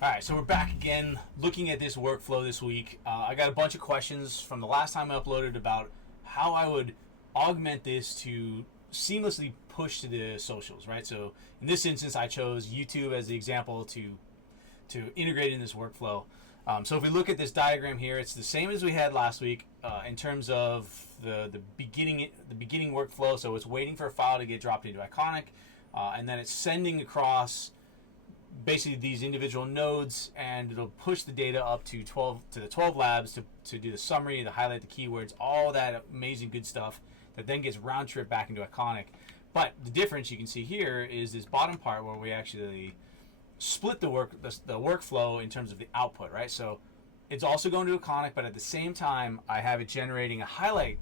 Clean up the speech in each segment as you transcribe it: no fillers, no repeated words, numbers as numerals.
All right, so we're back again looking at this workflow this week. I got a bunch of questions from the last time I uploaded about how I would augment this to seamlessly push to the socials, right? So in this instance, I chose YouTube as the example to integrate in this workflow. So if we look at this diagram here, it's the same as we had last week in terms of the beginning workflow. So it's waiting for a file to get dropped into Iconic, and then it's sending across basically these individual nodes, and it'll push the data up to the 12 labs to do the summary, to highlight the keywords, all that amazing good stuff that then gets round trip back into Iconic. But the difference you can see here is this bottom part where we actually split the workflow in terms of the output, right? So it's also going to Iconic, but at the same time I have it generating a highlight,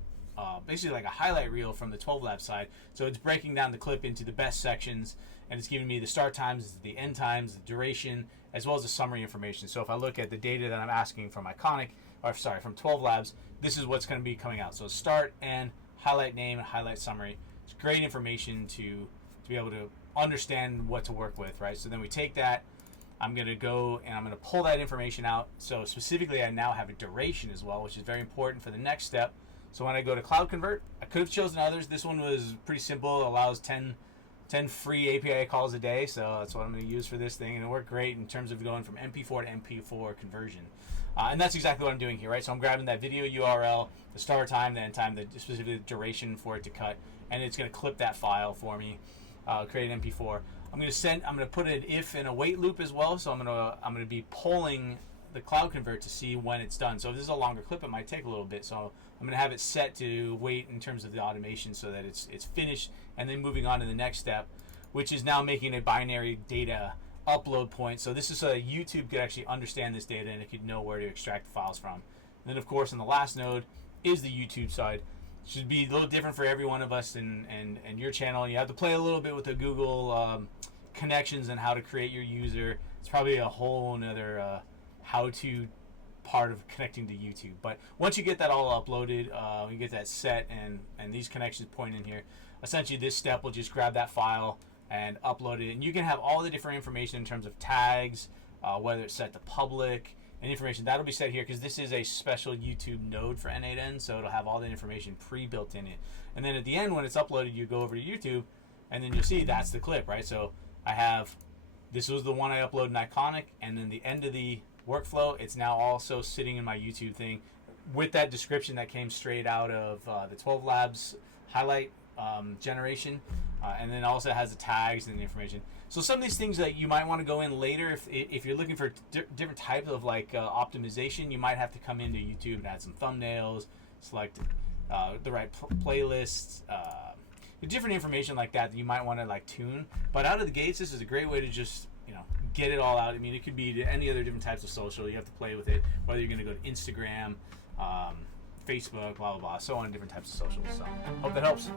basically like a highlight reel from the 12 lab side. So it's breaking down the clip into the best sections, and it's giving me the start times, the end times, the duration, as well as the summary information. So if I look at the data that I'm asking from from 12 labs, this is what's going to be coming out. So start, end, highlight name, and highlight summary. It's great information to be able to understand what to work with, right? So then we take that, I'm going to go and I'm going to pull that information out. So specifically, I now have a duration as well, which is very important for the next step. So when I go to CloudConvert, I could have chosen others. This one was pretty simple. It allows 10 free API calls a day, so that's what I'm going to use for this thing, and it worked great in terms of going from MP4 to MP4 conversion. And that's exactly what I'm doing here, right? So I'm grabbing that video URL, the start time, the end time, the specific duration for it to cut, and it's going to clip that file for me, create an MP4. I'm going to put an if and a wait loop as well, so I'm going to be polling the CloudConvert to see when it's done. So if this is a longer clip, it might take a little bit. So I'm going to have it set to wait in terms of the automation so that it's finished, and then moving on to the next step, which is now making a binary data upload point. So this is so that YouTube could actually understand this data and it could know where to extract the files from. And then of course on the last node is the YouTube side. It should be a little different for every one of us and your channel. You have to play a little bit with the Google connections and how to create your user. It's probably a whole nother how-to part of connecting to YouTube. But once you get that all uploaded, you get that set and these connections point in here, essentially this step will just grab that file and upload it. And you can have all the different information in terms of tags, whether it's set to public, and information. That'll be set here because this is a special YouTube node for N8N, so it'll have all the information pre-built in it. And then at the end, when it's uploaded, you go over to YouTube, and then you'll see that's the clip, right? So I have, this was the one I uploaded in Iconic, and then the end of the workflow, it's now also sitting in my YouTube thing with that description that came straight out of the 12 Labs highlight generation, and then also has the tags and the information. So some of these things that you might want to go in later, if you're looking for different types of optimization, you might have to come into YouTube and add some thumbnails, select the right playlists, different information like that you might want to tune. But out of the gates, this is a great way to just get it all out. I mean, it could be to any other different types of social. You have to play with it, whether you're going to go to Instagram, Facebook, blah blah blah, so on, different types of socials. So hope that helps.